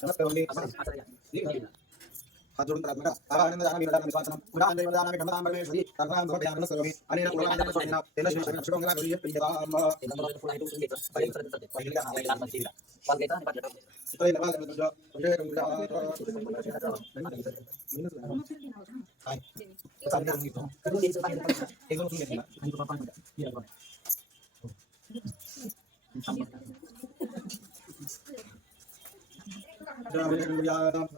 नमस्कार समर्पयामि. नमस्कार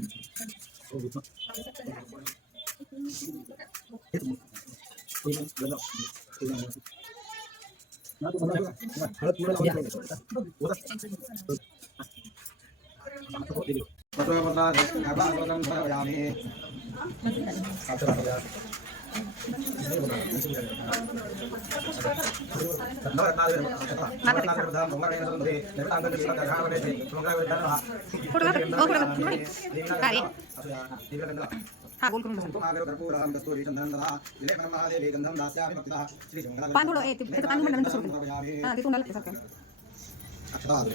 घ्या. श्री गुरुजा हाय चांगलं रंगीत एक दोन घेतला हा. पान थोडं ए, ते- त्याचं पाणी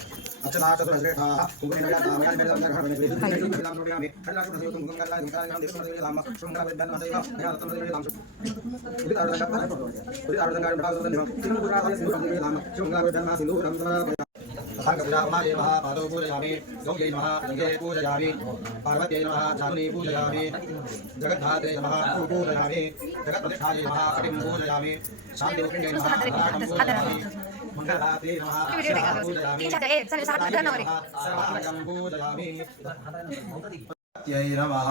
म्हणलं नंतर सोडून दे. तोंडाला लागतं सारखं. पार्वत्यै नमः जाह्नवी पूजयामि जगद्धात्रे नमः पूजयामि जगत्प्रतिष्ठायै नमः कटिं पूजयामि शान्तिरूपिण्यै नमः पूजयामि मङ्गलाते नमः पूजयामि. सर्वाङ्गं पूजयामि यै नमः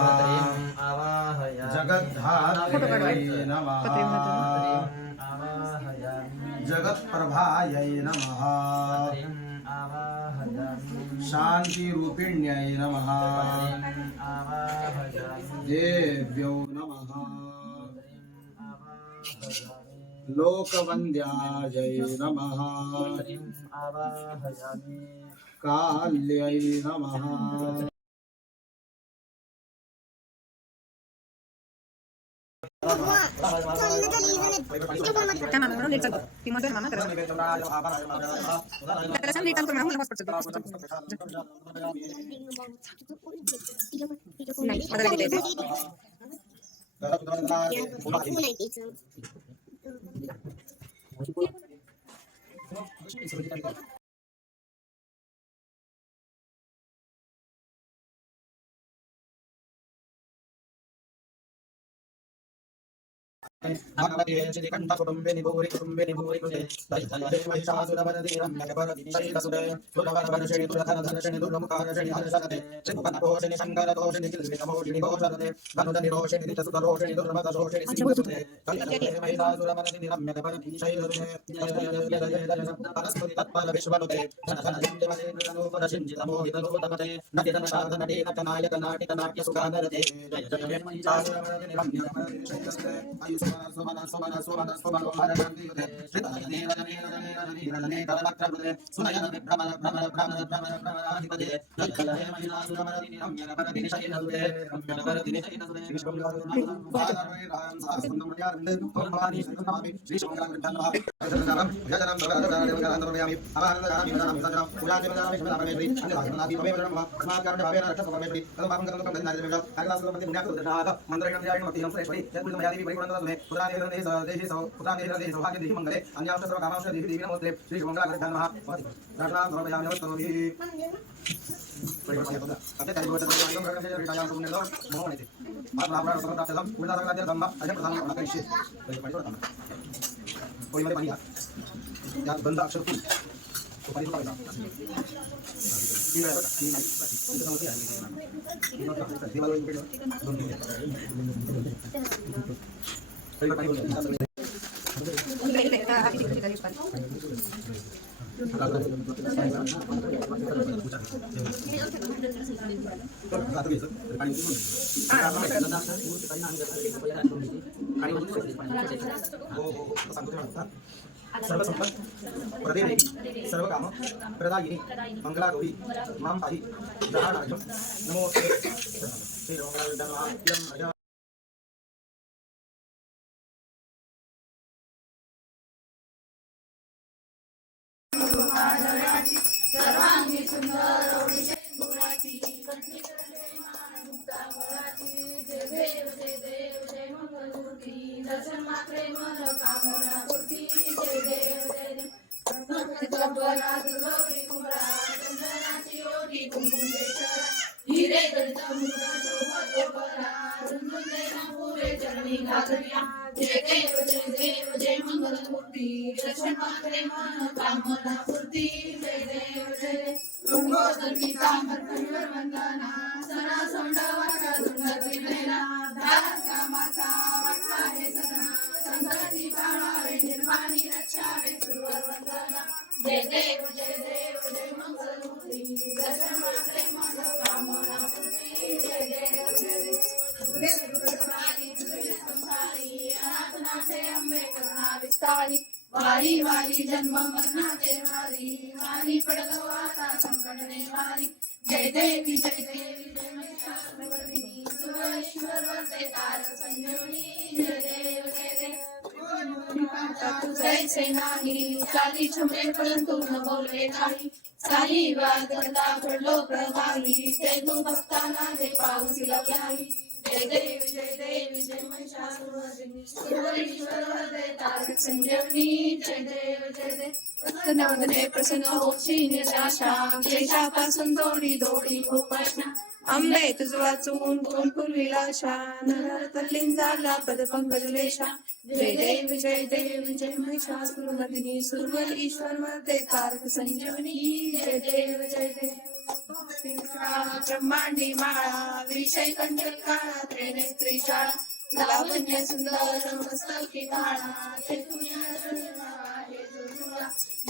जगत्प्रभायै नमः शान्तिरूपिण्यै नमः लोकवन्द्यायै नमः। काल्यै नमः नाही आता काय कुटुंबे निभोरी कुटुंबे निभोरी कुटे महिषासुरवरदीरं नगपरदिशैलसुरे सुरवरवर्षिणि तुरधनधनशिणि दुर्मुखारशिणि हर्षरते श्रीमुखनघोषिणि शङ्करघोषिणि किल्बिषमोषिणि घोषरते धनुधनिरोषिणि दितसुतरोषिणि दुर्मदशोषिणि सिंहसुते कल्यते महिषासुरवरदीरं नगपरदिशैलसुरे परस्पति तत्पर विश्वनुते धनधनजिन्दवनेन्द्रनूपरशिञ्जितमोहितलोतपते नटितनशाधनटे नटनायक नाटितनाट्य सुखादरते जय जय जय महिषासुरवरदीरं नगपरदिशैलसुरे आयुष्मान सुमन सुमन सुमन सुमन हरगन्धियुते श्रितनयने रजने रजने रजने रजने करवक्त्रकृते सुनयन विभ्रमण भ्रमण भ्रमण भ्रमण भ्रमणाधिपते जय जय जय महिषासुरवरदीरं नगपरदिशैलसुरे नगपरदिशैलसुरे Shri Tapi tadi buat tadi yang berkata dari yang punya lo सर्व संपत प्रदेवी सर्व काम प्रदायिनी मंगला गौरी माम पाहि जहानाय नमो श्री दर्शन मात्रे मन कामना पूर्ती देव. विस्तारी वारी वारी जन्म मरणाचे वारी वारी पडलो आता संकट जय देवी जय देवी जय महिषासुरवर्धिनी सुरेश्वर वरदे तारक संजीवनी जय देव जय देव तुझैसे नाही चाली क्षमे परंतु न बोलले काही साई वादला घडलो प्रभावी ते तू भक्ताना दे पावसी लावलाई जय देव जय देव जय संजीवनी जय देव जय देव प्रसन्न होशी निराशा क्लेशापासून दोडी दोडी हो प्रश्न आंबे तुझ वाचून कोण पूर्वीला शान झाला पद पंकजलेशा जय देव जय देव जय महिषासुरमर्दिनी सुरवर ईश्वर मध्ये तारक संजीवनी. जय देव जय. देव ब्रह्मांडी माळा. विषय कंठल काळा त्रिनेत्री शाळा. लावण्य सुंदर मस्तकी माळा हे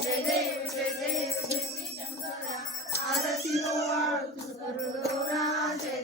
जय देव जय देव जय शंकरा. आरती हो,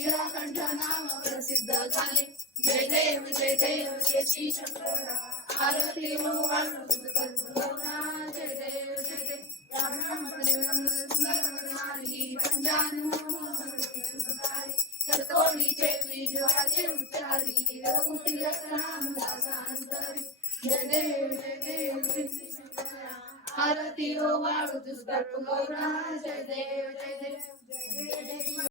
निळाकंठ नाम प्रसिद्ध झाले जय देव जय देव जय श्री शंकरा आरती जय देव जय देव गौरा जय देव जय देव.